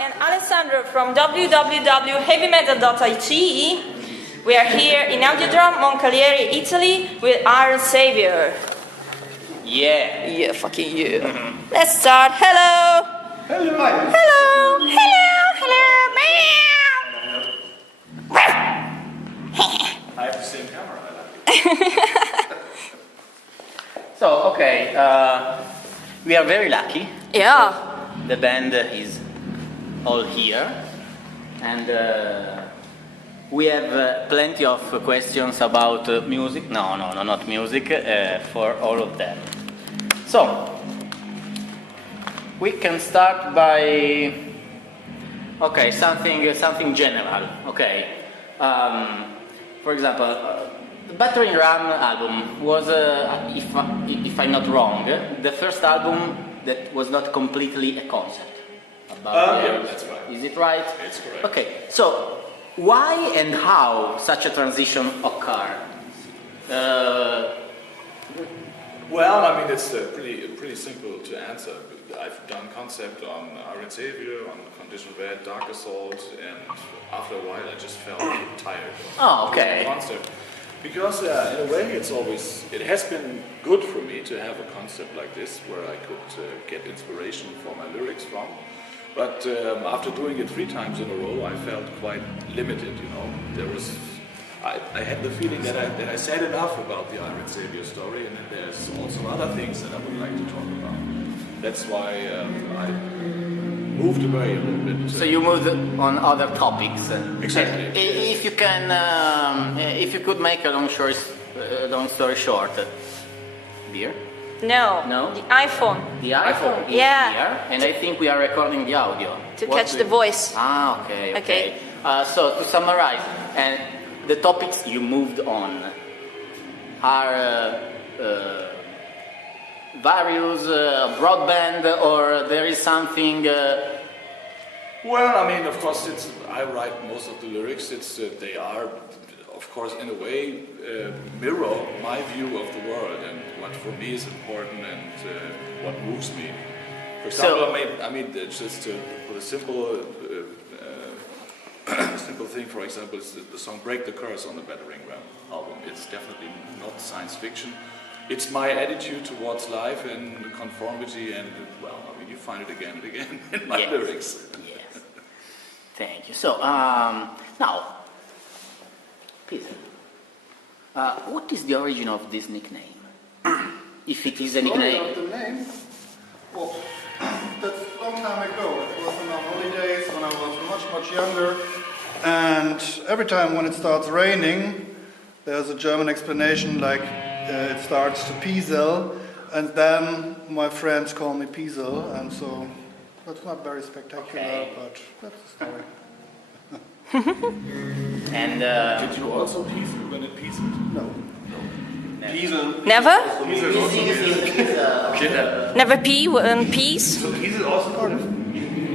and Alessandro from www.heavymetal.it. We are here in Audiodrome, Moncalieri, Italy, with Iron Savior. Yeah. Yeah, fucking you. Let's start. Hello. Hello. Hello. Hello. Hello. Meow. I have the same camera. I like it. So, okay, we are very lucky. Yeah. The band is all here, and we have plenty of questions about music. No, not music, for all of them. So, we can start by, okay, something general. Okay, for example. The Battering Ram album was, if I'm not wrong, the first album that was not completely a concept. Yeah, that's right. Is it right? It's correct. Okay, so why and how such a transition occurred? Well, I mean, it's pretty simple to answer. I've done concept on Iron Savior, on Condition Red, Dark Assault, and after a while I just felt tired of the concept. Because in a way it has been good for me to have a concept like this where I could get inspiration for my lyrics from. But after doing it 3 times in a row, I felt quite limited, you know. I had the feeling that I said enough about the Iron Savior story, and then there's also other things that I would like to talk about. That's why I moved away a little bit. So you moved on other topics. Exactly. If you can, if you could make a long story short, beer? No. No? The iPhone. The iPhone is here, and I think we are recording the audio. To catch the voice. Ah, okay. So to summarize, and the topics you moved on are various broadband, or there is something. Well, I mean, of course, I write most of the lyrics. They are, of course, in a way, mirror my view of the world and what for me is important and what moves me. For example, I mean, just to put a simple thing, for example, is the song "Break the Curse" on the Battering Ram album. It's definitely not science fiction. It's my attitude towards life and conformity, and well, I mean, you find it again and again in my lyrics. Yes. Thank you. So now, please, what is the origin of this nickname? If it is a nickname. Of the name? Well, that's a long time ago. It was on our holidays when I was much younger, and every time when it starts raining, there's a German explanation like. It starts to Piesel, and then my friends call me Piesel, and so that's not very spectacular, but that's the story. And did you also Piesel when it Pieseled? No. Piesel. Never? Never pee and peas? So Piesel also part of.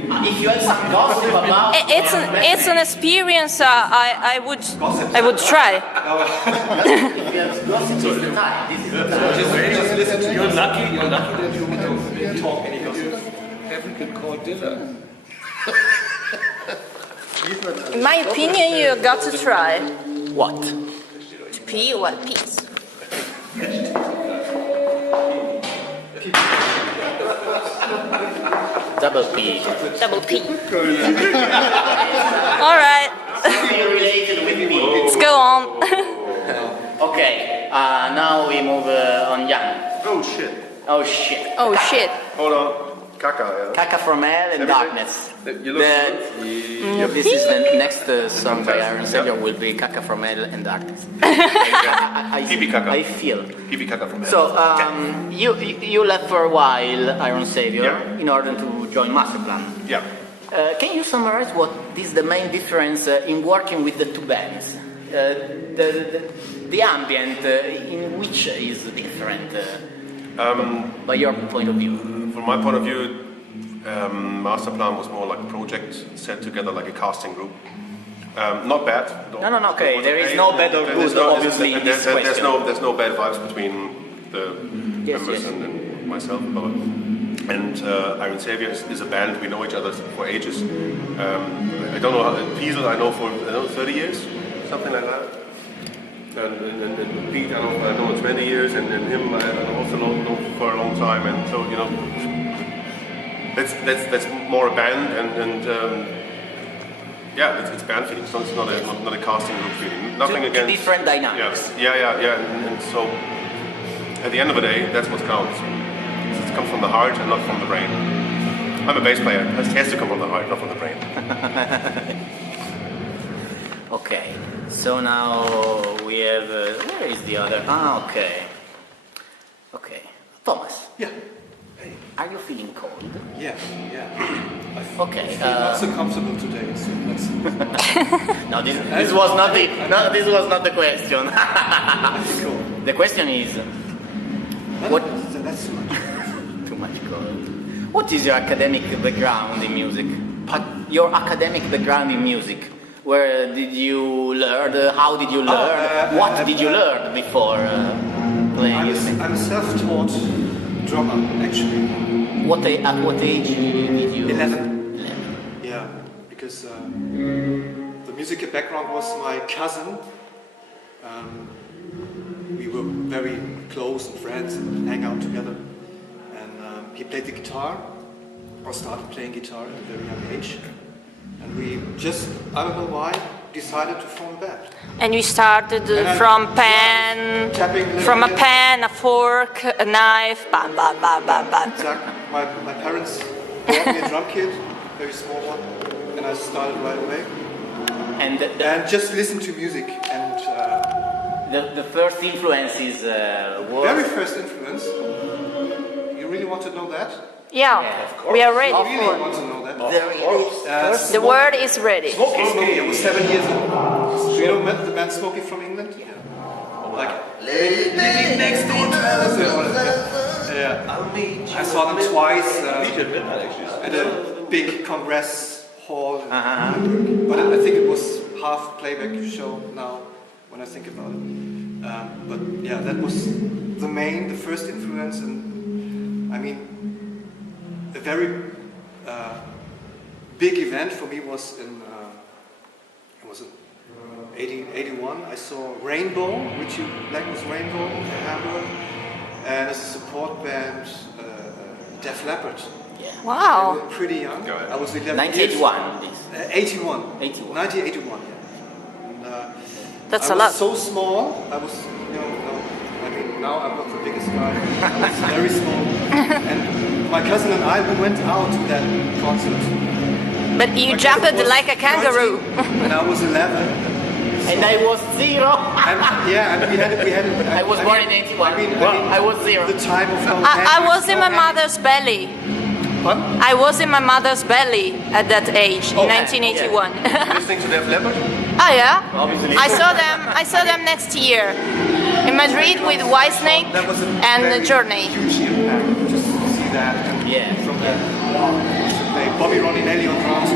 if you have some gossip about It's an experience I would try. if you have gossip, this is the time. Just listen. You're lucky that you didn't talk any gossip. You haven't been called Dilla. In my opinion, you got to try. What? To pee or what? Peas. Double P. Double P. All right. Related with me. Let's go on. Okay. Now we move on Jan. Oh shit. Oh shit. Oh shit. Hold on. Kaka, yeah. Kaka from Hell and Darkness. You look This is the next song by Iron Savior will be Kaka from Hell and Darkness. I feel. Pipi Kaka from Hell. So you left for a while Iron Savior in order to join Masterplan. Yeah. Can you summarize what is the main difference in working with the two bands? The ambient in which is different by your point of view? From my point of view, Masterplan was more like a project set together, like a casting group. Not bad. No. Okay, there is no bad or good, obviously. There's no bad vibes between the members and myself. But And Iron Savior is a band, we know each other for ages. I don't know how, Piesel I know for 30 years, something like that. And Pete I know 20 years, and him I also know for a long time. And so, you know, that's more a band, and yeah, it's band feeling, so it's not a casting group feeling. Nothing against... different dynamics. Yeah. And so, at the end of the day, that's what counts. It comes from the heart and not from the brain. I'm a bass player. It has to come from the heart, not from the brain. Okay, so now we have... where is the other? Okay. Thomas. Yeah. Hey. Are you feeling cold? Yeah. Okay. Not so comfortable today, so let's... No, this was not the question. Cool. The question is... That's too much. Too much cold. What is your academic background in music? Your academic background in music? Where did you learn? How did you learn? What did you learn before playing? I'm a self-taught drummer, actually. At what age did you? 11. Yeah, because the musical background was my cousin. We were very close and friends and hang out together. And he played the guitar, or started playing guitar at a very young age. And we just, I don't know why, decided to form a band. And you started from pen, from a pen, a fork, a knife, bam, bam, bam, bam, bam. Exactly. My parents bought me a drum kit, very small one, and I started right away. And just listen to music. And the first influences were... very first influence. You really want to know that? Yeah, we are ready You really for want to know that? the word is ready. Smokey, I was 7 years old. Do you know the band Smokey from England? Yeah. Like, living next door to us. Yeah. I saw them twice at a big Congress hall in Hamburg. But I think it was half playback show now, when I think about it. But yeah, that was the first influence, and I mean, a very big event for me was in 81. I saw Rainbow, Richie Blackmore's Rainbow in Hamburg, and as a support band, Def Leppard. Yeah. Wow. They were pretty young. I was 11 1981. years. 81. 81. 1981. Yeah. And, That's I a lot. was so small. I was, I mean, now I'm not the biggest guy. I was very small. And my cousin and I, we went out to that concert. But you My jumped cousin was like a kangaroo. 13, and I was 11. And I was 0. And we had. I was born in 81. I was 0. The time of our I was in my mother's belly. What? I was in my mother's belly at that age, in 1981. Listening to Def Leppard? Oh yeah? Obviously. I saw them next year in Madrid with Whitesnake That was a and very Journey. huge impact, just to see that. And Yeah. From that, they Bobby Roninelli on drums.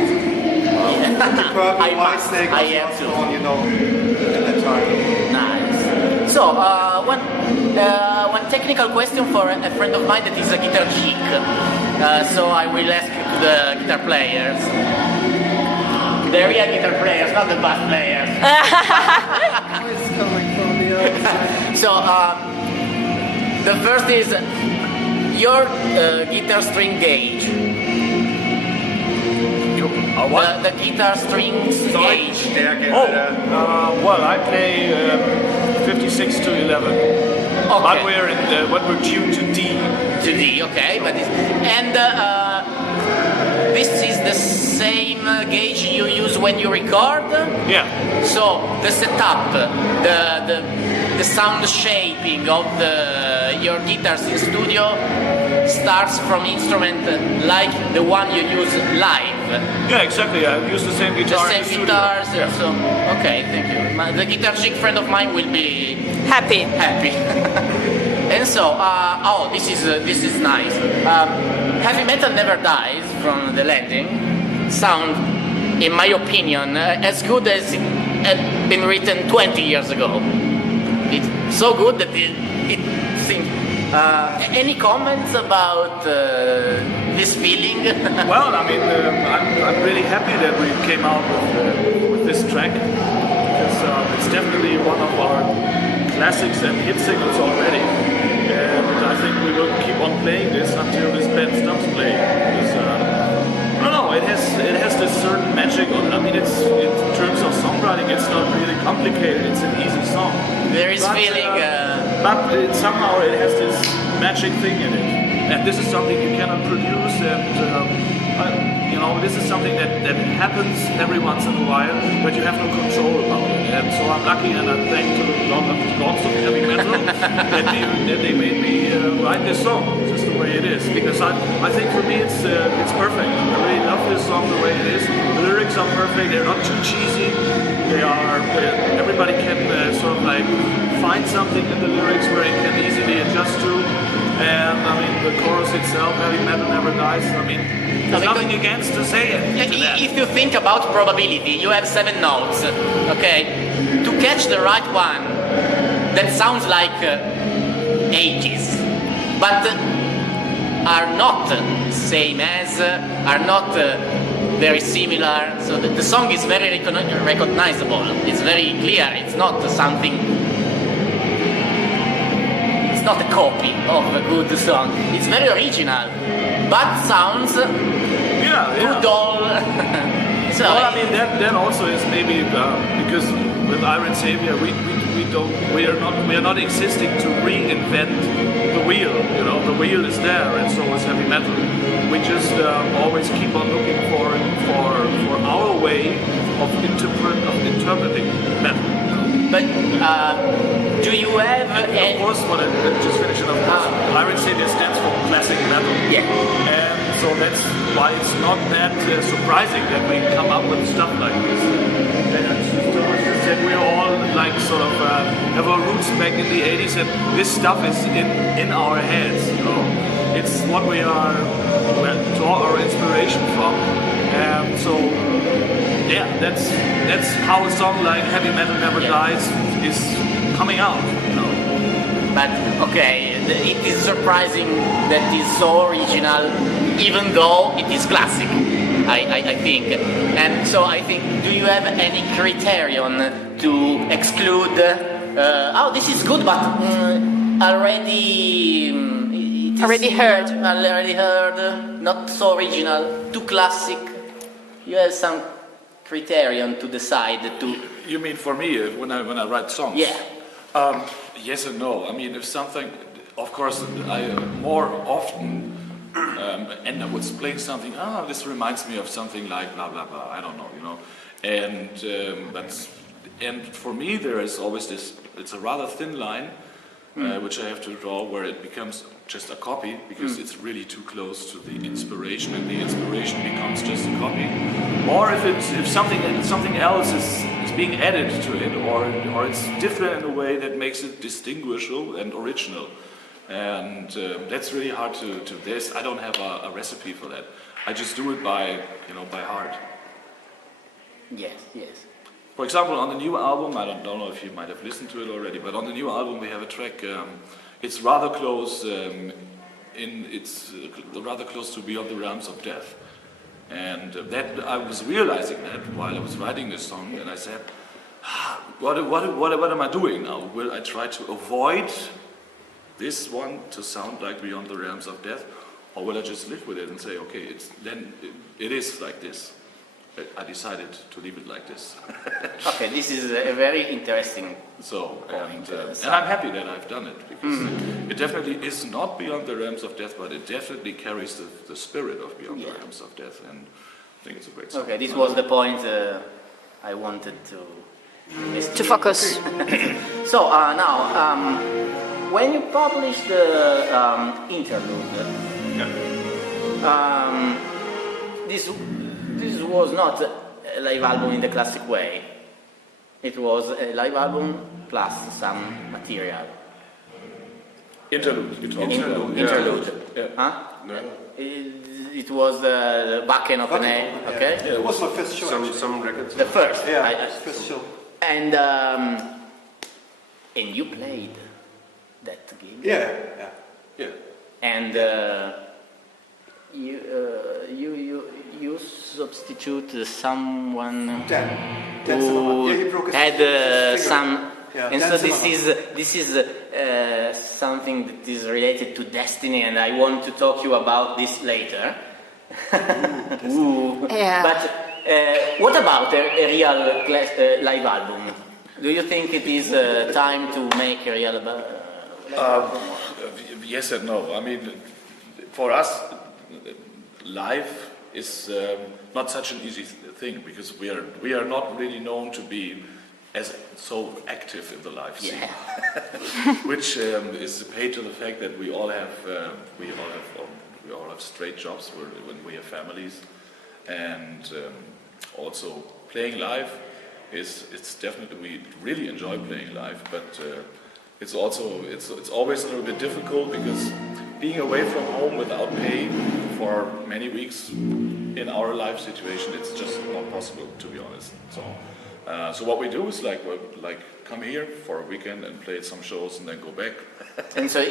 Purple, Whitesnake I am too. on, at that time. Nice. So, one technical question for a friend of mine that is a guitar geek. So I will ask the guitar players. The real guitar players, not the bass players. It's coming from the other side. So, the first is your guitar string gauge. What? The guitar strings gauge. Well, I play 56 to 11. Okay. But we're tuned to D. To D, okay, but this is the same gauge you use when you record. Yeah. So the setup, the sound shaping of your guitars in studio starts from instrument like the one you use live. Yeah, exactly. I use the same guitar. The in same the guitars. studio. So okay, thank you. The guitar geek friend of mine will be Happy. happy. And so, this is nice. Heavy metal never dies from the landing. Sound, in my opinion, as good as it had been written 20 years ago. It's so good that it seems Any comments about this feeling? Well, I mean, I'm really happy that we came out with this track, because it's definitely one of our classics and hit singles already. And I think we will keep on playing this until this band stops playing. Because, I don't know, it has this certain magic on it. I mean, it's in terms of songwriting, it's not really complicated. It's an easy song. There is feeling. But somehow it has this magic thing in it, and this is something you cannot produce. And you know, this is something that happens every once in a while, but you have no control about it. And so I'm lucky, and I'm thankful to the gods of heavy metal that they made me write this song just the way it is. Because I think for me it's perfect. I really love this song the way it is. The lyrics are perfect. They're not too cheesy. They are. Everybody can sort of like find something in the lyrics where it can easily adjust to. And I mean, the chorus itself, heavy metal never dies. I mean, there's nothing against to say it. If you think about probability, you have 7 notes, okay? To catch the right one, that sounds like 80s, but are not same as, are not very similar. So the song is very recognizable. It's very clear. It's not something. It's not a copy of a good song. It's very original, but sounds good all. So well, I mean that also is maybe because with Iron Savior we are not existing to reinvent the wheel. You know, the wheel is there, and so is heavy metal. We just always keep on looking for our way of interpreting metal. But do you have? Of course, just finishing up. Iron Savior stands for classic metal. Yeah. And so that's why it's not that surprising that we come up with stuff like this. And just that we're all like sort of have our roots back in the 80s, and this stuff is in our heads. You know, it's what we are draw our inspiration from. So yeah, that's how a song like Heavy Metal Never Dies is coming out. You know. But okay, it is surprising that it's so original, even though it is classic. I think, and so I think. Do you have any criterion to exclude? This is good, but already heard, not so original, too classic. You have some criterion to decide to. You mean for me when I write songs? Yeah. Yes and no. I mean, if something, of course, I more often end up with playing something. This reminds me of something like blah blah blah. I don't know, you know. And for me, there is always this. It's a rather thin line, which I have to draw, where it becomes just a copy because it's really too close to the inspiration, and the inspiration becomes just a copy. Or if something else is being added to it, or it's different in a way that makes it distinguishable and original. And that's really hard to this. I don't have a recipe for that. I just do it by heart. Yes. For example, on the new album, I don't know if you might have listened to it already, but on the new album we have a track. It's rather close. It's rather close to Beyond the Realms of Death, and that I was realizing that while I was writing this song, and I said, what am I doing now? Will I try to avoid this one to sound like Beyond the Realms of Death, or will I just live with it and say, okay, it is like this. I decided to leave it like this. Okay, this is a very interesting. So, and I'm happy that I've done it, because it definitely is not Beyond the Realms of Death, but it definitely carries the spirit of Beyond the Realms of Death, and I think it's a great song. Okay, this was the point I wanted to focus. So now, when you published the interlude, this was not a live album in the classic way. It was a live album plus some material. Interlude. Interlude. Yeah. Huh? No. It was the Backen of an A. Okay. Yeah, it was my first show. Some records. The first. First show. And you played that gig. Yeah. Yeah. And you substitute someone who had some. And so this is something that is related to destiny, and I want to talk to you about this later. Yeah. But what about a real live album? Do you think it is time to make a real album? Yes and no. I mean, for us, live is not such an easy thing because we are not really known to be as so active in the live scene, which is paid to the fact that we all have straight jobs when we have families, and also playing live it's definitely, we really enjoy playing live, but it's always a little bit difficult because being away from home without pay for many weeks in our live situation, it's just not possible, to be honest. So what we do is like come here for a weekend and play some shows and then go back. And so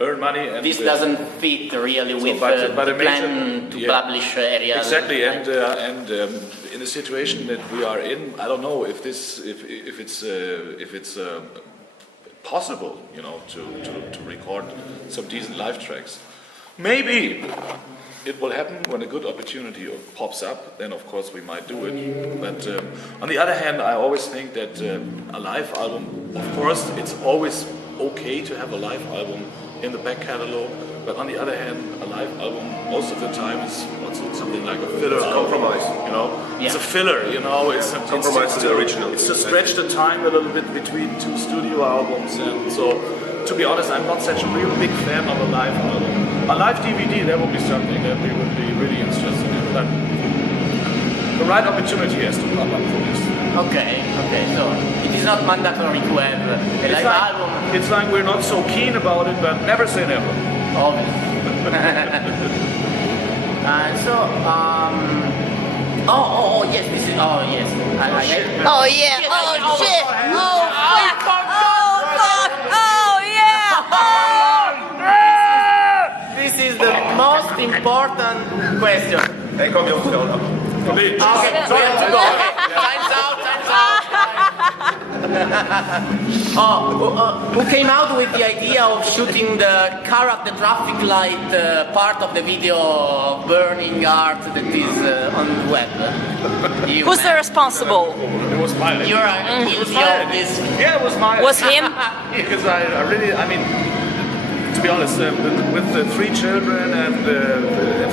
earn money. And this doesn't fit really with the plan to publish area. Exactly, and in the situation that we are in, I don't know if it's possible, you know, to record some decent live tracks. Maybe it will happen when a good opportunity pops up, then of course we might do it. But on the other hand, I always think that a live album, of course, it's always okay to have a live album in the back catalog, but on the other hand, a live album most of the time is also something like a filler compromise, you know. Yeah. It's a filler, you know. It's a compromise to the original. It's to stretch the time a little bit between two studio albums, and so to be honest, I'm not such a real big fan of a live album. A live DVD, that would be something that we would be really interested in, but the right opportunity has to come up for this. Okay, so it is not mandatory to have a live album. It's like we're not so keen about it, but never say never. Obviously. Yes, this is, yes. Oh yeah, oh shit, oh fuck, oh yeah, This is the most important question. Hey, kom jongens, gewoon op. Okay, we have to go. Okay. Time's out. Who came out with the idea of shooting the car at the traffic light part of the video burning art that is on the web? Who's the responsible? It was my idea. You're guilty of this. Yeah, it was my Was him? Because I mean, to be honest, with the 3 children and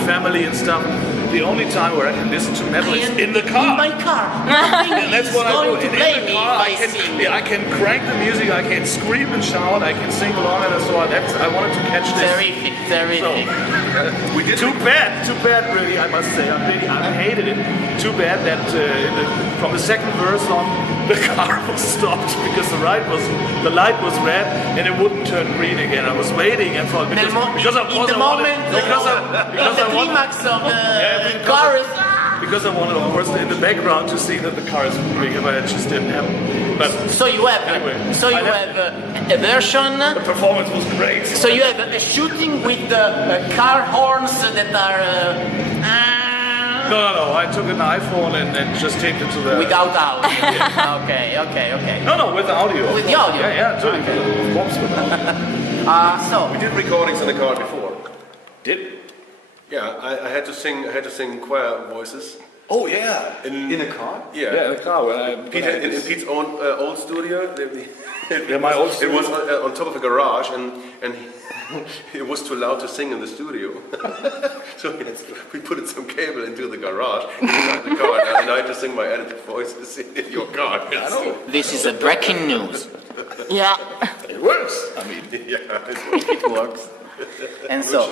family and stuff, the only time where I can listen to metal is in the car. In my car. And that's what I do. To blame in the car, I can crank the music, I can scream and shout, I can sing along, and so on. I wanted to catch this. Terrific. We did too bad, really. I must say, I hated it. Too bad that from the second verse on, the car was stopped because the light was red and it wouldn't turn green again. I was waiting and thought because I wanted, of course, in the background to see that the car is moving, but it just didn't happen. But so you have a version. The performance was great. So you have a shooting with the car horns that are. No. I took an iPhone and just taped it to the. Without audio. Okay. No, with the audio. With the audio. Yeah, totally. Pops with audio. So We did recordings in the car before. Did? Yeah, I had to sing choir voices. Oh yeah. In a car? Yeah, in the car. In Pete's own old studio. My old studio. It was on top of a garage, and it was too loud to sing in the studio. So we put some cable into the garage inside the car, and I had to sing my edited voices in your car. I know. This is a breaking news. Yeah. It works. I mean, It works. And so.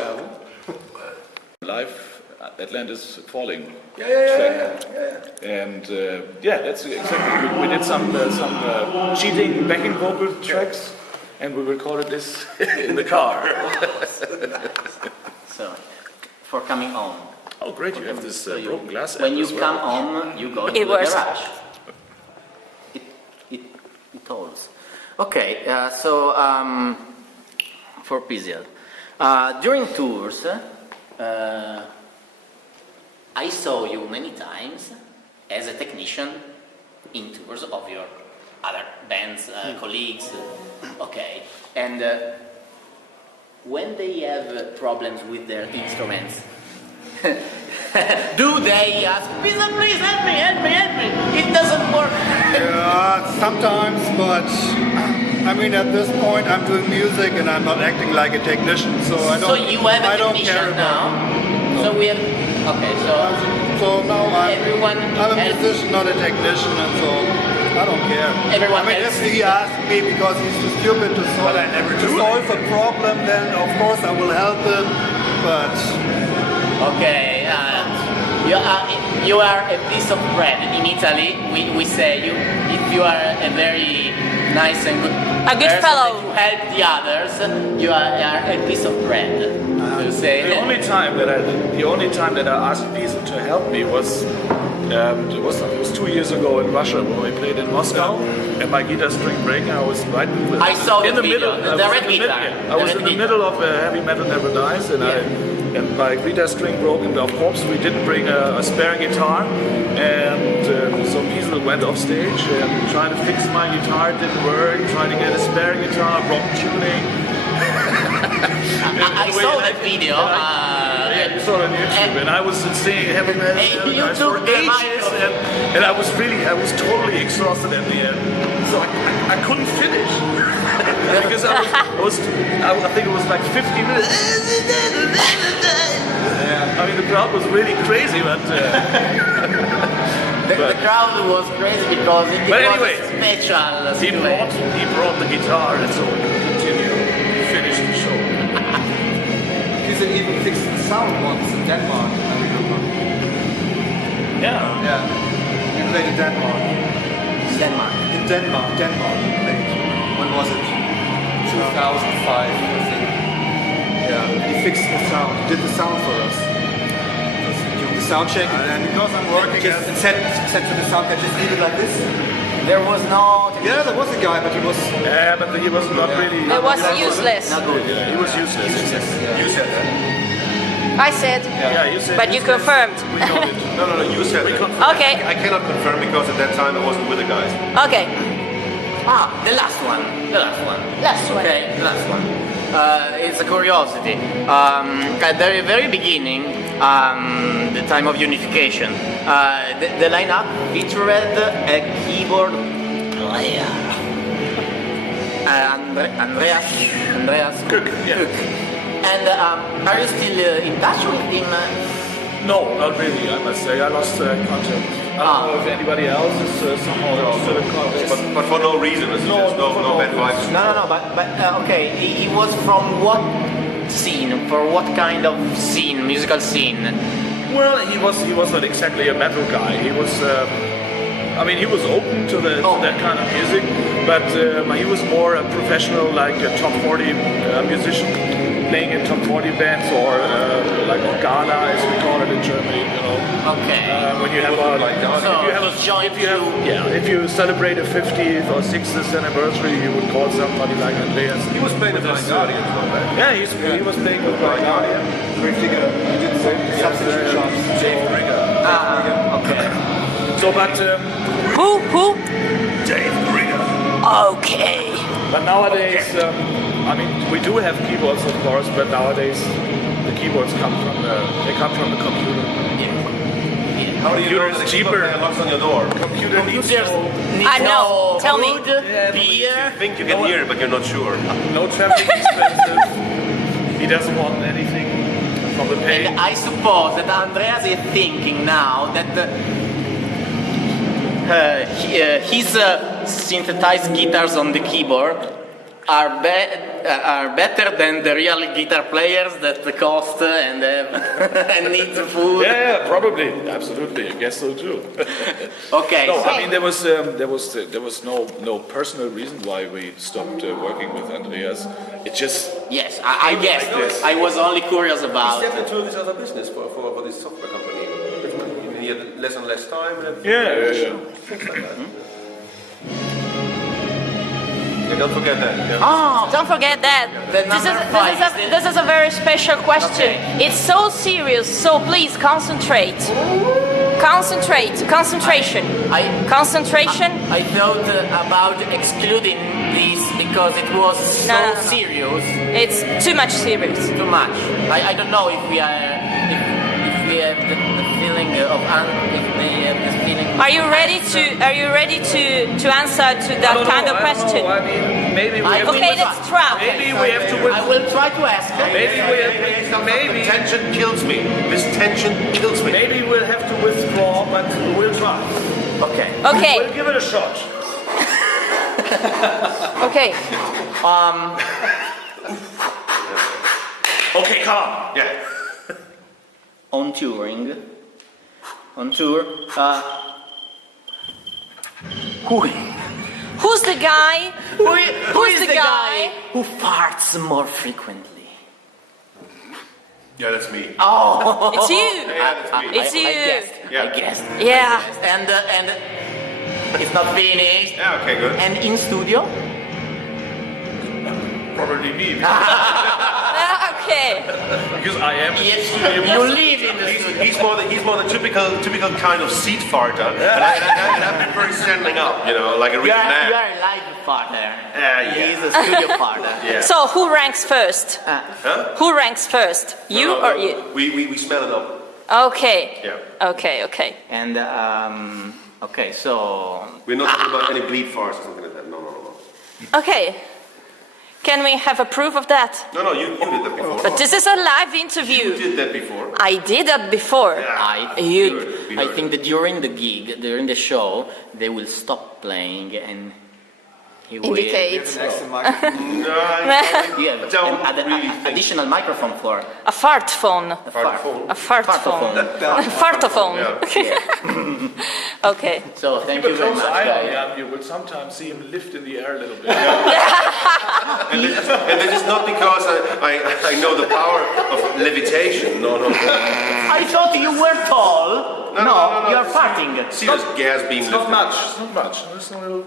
Live, Atlantis Falling track. And that's exactly. We did some cheating backing vocal tracks, and we recorded this in the car. So, for coming home. Oh, great! You have this broken glass. When you come home, you go into the garage. It holds. Okay, so for Pisiel. During tours, I saw you many times as a technician in tours of your other bands, colleagues. Okay, and when they have problems with their instruments, do they ask, please help me, help me? It doesn't work. Yeah, sometimes, but I mean, at this point, I'm doing music and I'm not acting like a technician, so I don't. So you have a I don't technician care now. about. So we have. Okay, So now everyone I'm a helps. musician, not a technician, and so I don't care. Everyone I mean, helps. if he asks me because he's too stupid to solve, solve a problem, then of course I will help him. But Okay, you are a piece of bread. In Italy, we say if you are a very nice and good A good person fellow. that you help the others, you are a piece of bread. To say The only time that I asked people to help me was it was 2 years ago in Russia when we played in Moscow, and my guitar string break. I was right I saw in the the video, middle. the red guitar. I was in the middle of Heavy Metal Never Dies, and my guitar string broke. And of course, we didn't bring a spare guitar, and so Giesel went off stage and tried to fix my guitar. It didn't work. Tried to get a spare guitar, wrong tuning. I saw that video. Yeah, you saw it on YouTube, and I was singing Heavy Metal Never you Dies took for the ages, miles. and I was totally exhausted at the end, so I couldn't finish because I think it was like 50 minutes. I mean, the crowd was really crazy, but The crowd was crazy because it But was anyway, a special situation. he brought the guitar, and so we could continue to finish the show. He said even fixed the sound once in Denmark, I remember. Yeah. Yeah. We played in Denmark. Denmark. In Denmark we played. When was it? 2005, I think. Yeah. And he fixed the sound. He did the sound for us. During the sound check. and because I'm working Just said to the sound guy, just leave it like this. There was no. Yeah, there was a guy, but he was. Yeah, but he was not really. It was useless. Not good. Yeah, he was useless. You said that. I said, Yeah, you said. but you confirmed. We know it. No, you said that. Okay, I cannot confirm because at that time I wasn't with the guys. okay. The last one. Last one. Okay, the last one. It's a curiosity. At the very beginning, the time of unification, the lineup featured a keyboard player. Andreas Cook, yeah. Cook. And are you still in touch with him? No, not really. I must say, I lost contact. I don't know if anybody else is somehow still in contact. But for no reason. It's just no bad vibes. No, but okay. He was from what scene? For what kind of scene? Musical scene? Well, he was not exactly a metal guy. He was. I mean, he was open to that kind of music, but he was more a professional, like a top 40 musician, playing in top 40 bands or like Gala, as we call it in Germany. You know. Okay. When you have if you celebrate a 50th or 60th anniversary, you would call somebody like Andreas. He was playing with Blind Guardian as well, right? Yeah, he was playing with Blind Guardian. Great figure. He did substitute shots. Okay. So, but Who? Dave Grigger. Okay. But nowadays, I mean, we do have keyboards, of course, but nowadays the keyboards come from the computer. How do you know Computer's that the cheaper. keyboard player knocks on your door? Computer needs I know. Tell me. Beer. You think you can hear it, but you're not sure. no traffic expenses. He doesn't want anything from the pay. And I suppose that Andreas is thinking now that his synthesized guitars on the keyboard are better than the real guitar players that cost and need food. Yeah, probably, absolutely. I guess so too. Okay. No, so- I mean there was no personal reason why we stopped working with Andreas. It just yes, I guess. Like this. I was only curious He about. stepped into this other business for this software company. He had less and less time. And yeah. things like that. Okay, don't forget that. Yeah. Oh, Don't forget that. This is a very special question. Okay. It's so serious, so please concentrate. Concentration. Concentration. I thought about excluding this because it was so No. serious. It's too much serious. Too much. I don't know if we have the feeling of if they have the feeling. Are you ready to answer to that kind of question? I mean, maybe we have Okay, let's try. maybe we have to I will try to ask. maybe we have, maybe Tension kills me. This tension kills me. maybe we'll have to withdraw, but we'll try. Okay. Okay. We'll give it a shot. Okay. Okay, come on. Yeah. On tour. Who's the guy? Who is the guy who farts more frequently? Yeah, that's me. Oh, It's you. Yeah, that's me. It's you. Yeah. I guessed. Yeah. And it's not finished. Yeah, okay, good. And in studio? Probably me, Okay. because I am. Yes, you live in the studio. He's more the typical kind of seat farter, and I prefer standing up, like a You real are man. a live partner. Yeah. He's a studio partner. Yeah. So who ranks first? Huh? Who ranks first? You No, or no, you? We smell it up. Okay. Yeah. Okay. And okay, so We're not talking about any bleed farts or something like that. No. Okay. Can we have a proof of that? No, you did that before. But this is a live You interview. did that before. I did that before. I think that during the gig, during the show, they will stop playing and he will Indicate. Next to microphone. No, Yeah, don't an really think. additional microphone for A fart phone. A fart phone. A fartophone. Yeah. Okay. So thank Keep you a very close much. eye on guys. him. You will sometimes see him lift in the air a little bit. And this is not because I know the power of levitation. No. I thought you were tall. No. You are farting. See this gas beam It's not lifting. much. It's not much. It's a little.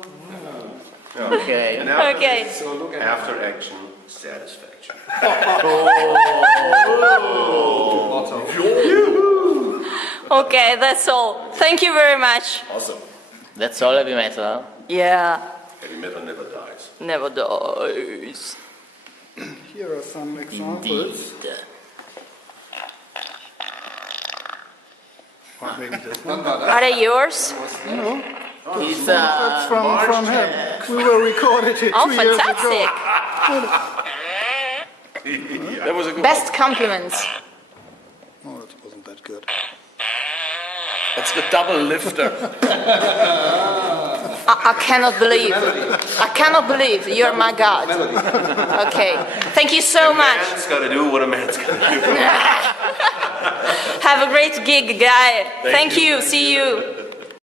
Okay. And after, Okay. after action, satisfaction. Okay, that's all. Thank you very much. Awesome. That's all heavy metal. Yeah. Heavy metal never dies. Never dies. Here are some examples. Are they yours? It's That's from him. We were recorded it Oh, 2 years ago. fantastic. That was a good Best compliments. Oh, that wasn't that good. That's the double lifter. I cannot believe. I cannot believe you're my God. Okay. Thank you so much. A man's got to do what a man's got to do. Have a great gig, guy. Thank you. See you.